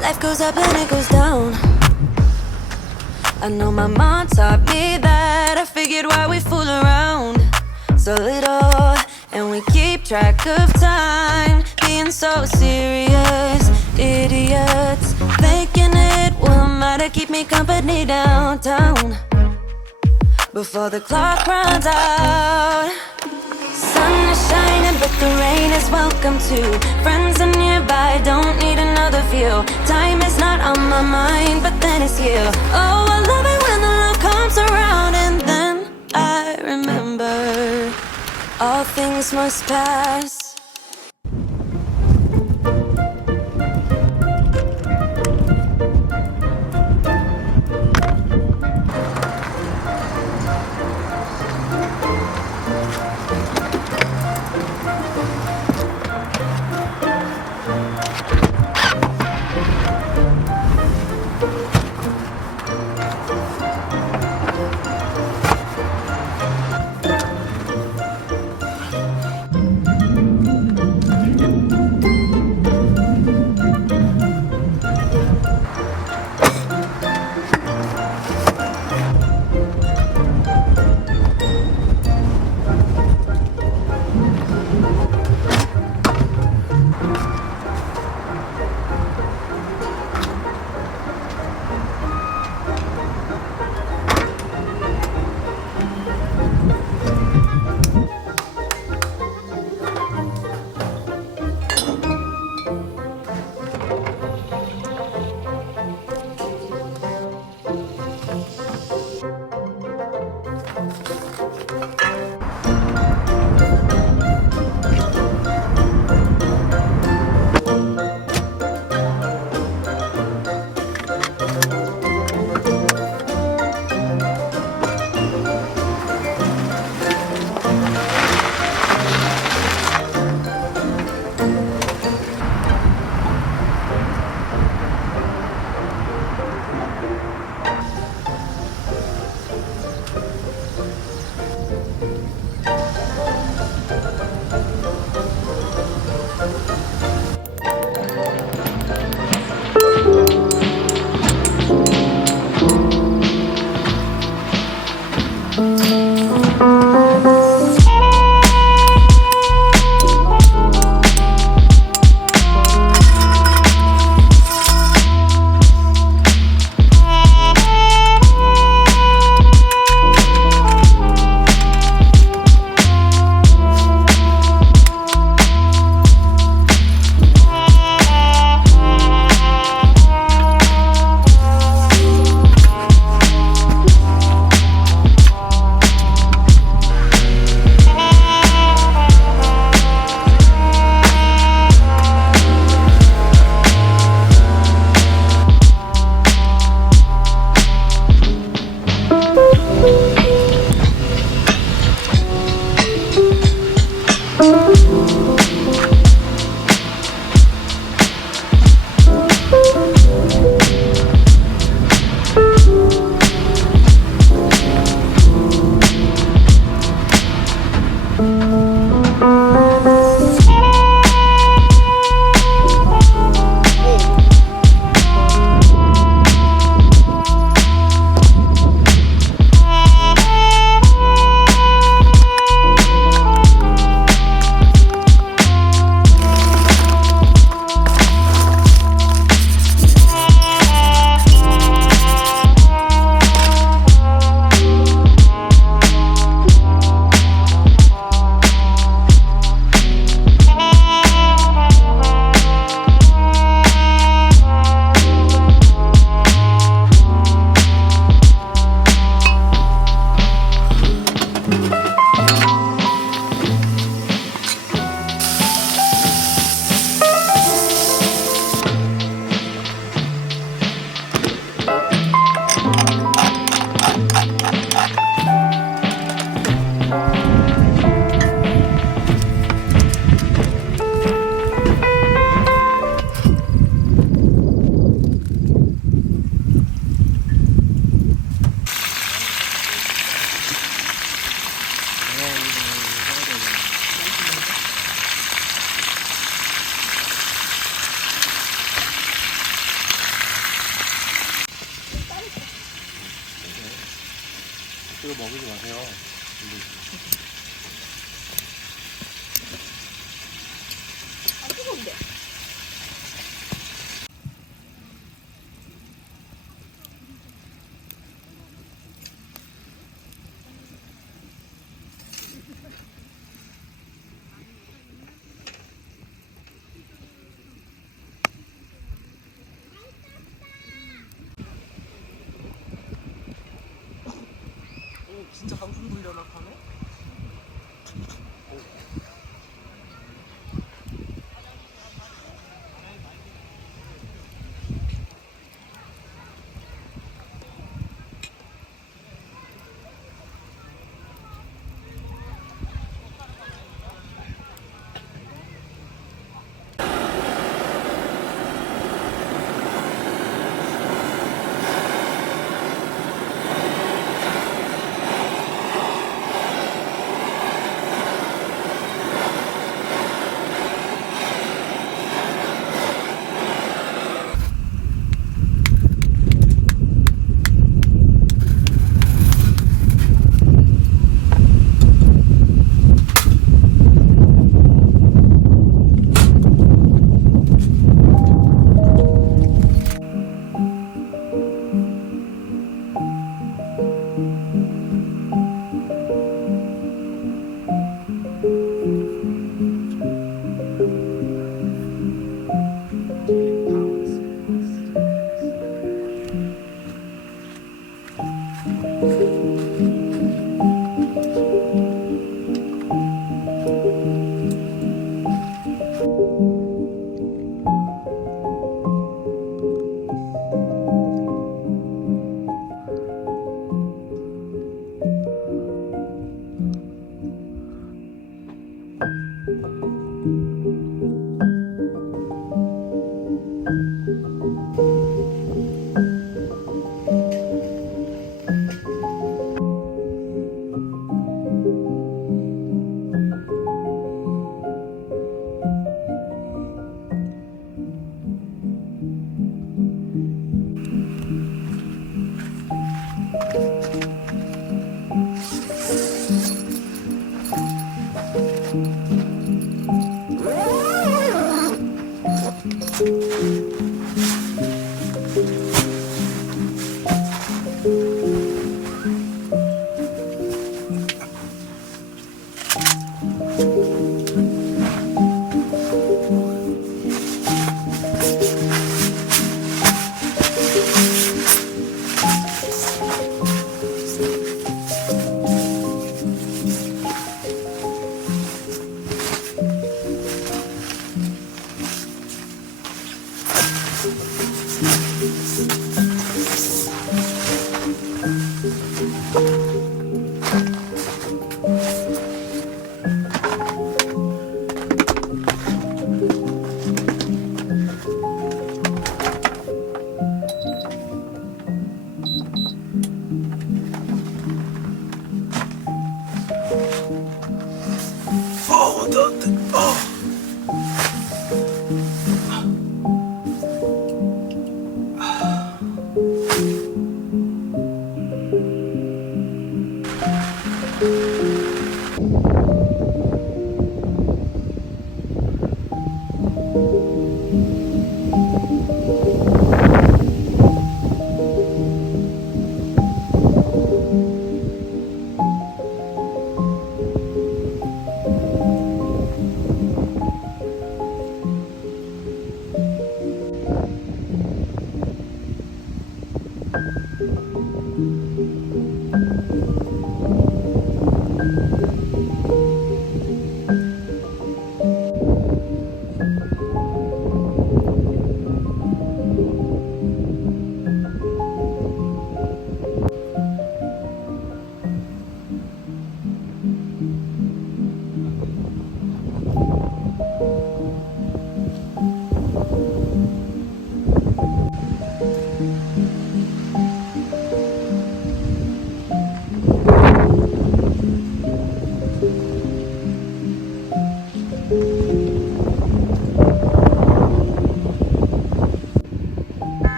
Life goes up and it goes down. I know my mom taught me that. I figured why we fool around so little, and we keep track of time, being so serious. Idiots thinking it will matter, keep me company downtown before the clock runs out. Sun is shining but the rain is welcome too. Friends are nearby, don't need another view. Time is not on my mind, but then it's you. Oh, I love it when the love comes around, and then I remember all things must pass. 이거 먹이지 마세요. 아, 뜨거운데. 진짜 방송 돌려나 가네?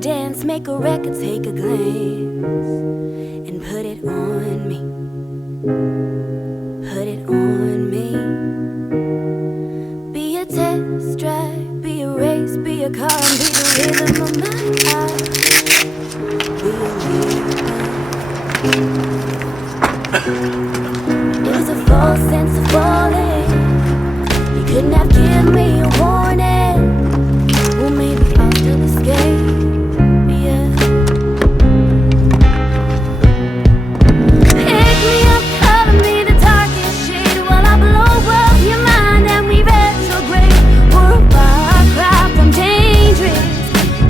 dance, make a record, take a glance and put it on me. Put it on me. Be a test drive, be a race, be a car, and be the rhythm of my heart. It was a false sense of falling. You couldn't have given me a warning. Well, maybe I'll still escape. Yeah. Pick me up, color me the darkest shade while I blow up your mind and we retrograde. We're a far cry from dangerous.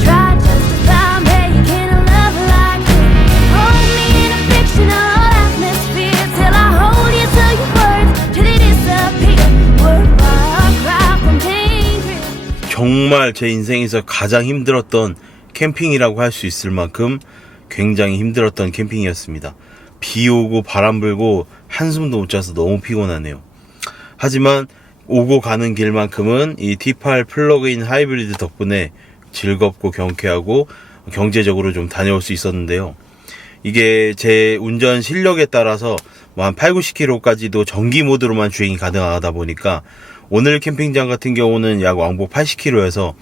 Try to justify me, you can't love like this. Hold me in a fictional atmosphere till I hold you to your words till they disappear. We're a far cry from dangerous. 정말 제 인생에서 가장 힘들었던 캠핑이라고 할 수 있을 만큼 굉장히 힘들었던 캠핑이었습니다. 비 오고 바람 불고 한숨도 못 자서 너무 피곤하네요. 하지만 오고 가는 길만큼은 이 T8 플러그인 하이브리드 덕분에 즐겁고 경쾌하고 경제적으로 좀 다녀올 수 있었는데요. 이게 제 운전 실력에 따라서 뭐 한 8, 90km까지도 전기 모드로만 주행이 가능하다 보니까 오늘 캠핑장 같은 경우는 약 왕복 80km여서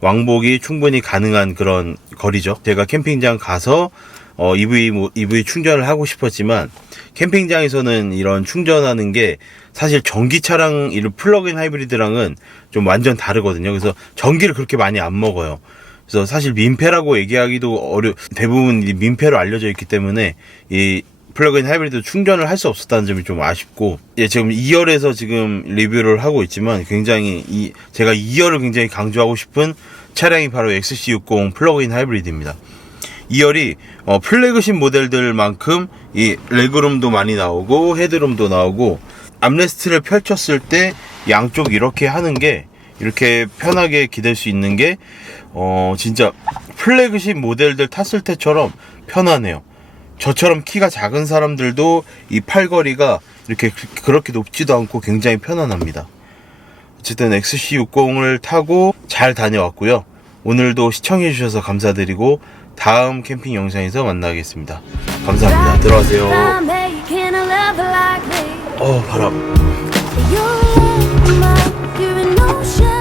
왕복이 충분히 가능한 그런 거리죠. 제가 캠핑장 가서 EV 충전을 하고 싶었지만 캠핑장에서는 이런 충전하는 게 사실 전기 차량 이런 플러그인 하이브리드랑은 좀 완전 다르거든요. 그래서 전기를 그렇게 많이 안 먹어요. 그래서 사실 민폐라고 얘기하기도 대부분 민폐로 알려져 있기 때문에 이 플러그인 하이브리드 충전을 할 수 없었다는 점이 좀 아쉽고, 예, 지금 2열에서 지금 리뷰를 하고 있지만 굉장히 제가 2열을 굉장히 강조하고 싶은 차량이 바로 XC60 플러그인 하이브리드입니다. 2열이 플래그십 모델들만큼 이 레그룸도 많이 나오고 헤드룸도 나오고 암레스트를 펼쳤을 때 양쪽 이렇게 하는 게 이렇게 편하게 기댈 수 있는 게 진짜 플래그십 모델들 탔을 때처럼 편하네요. 저처럼 키가 작은 사람들도 이 팔걸이가 이렇게 그렇게 높지도 않고 굉장히 편안합니다. 어쨌든 XC60을 타고 잘 다녀왔고요. 오늘도 시청해 주셔서 감사드리고 다음 캠핑 영상에서 만나겠습니다. 감사합니다. 들어가세요. You're my, you're an ocean.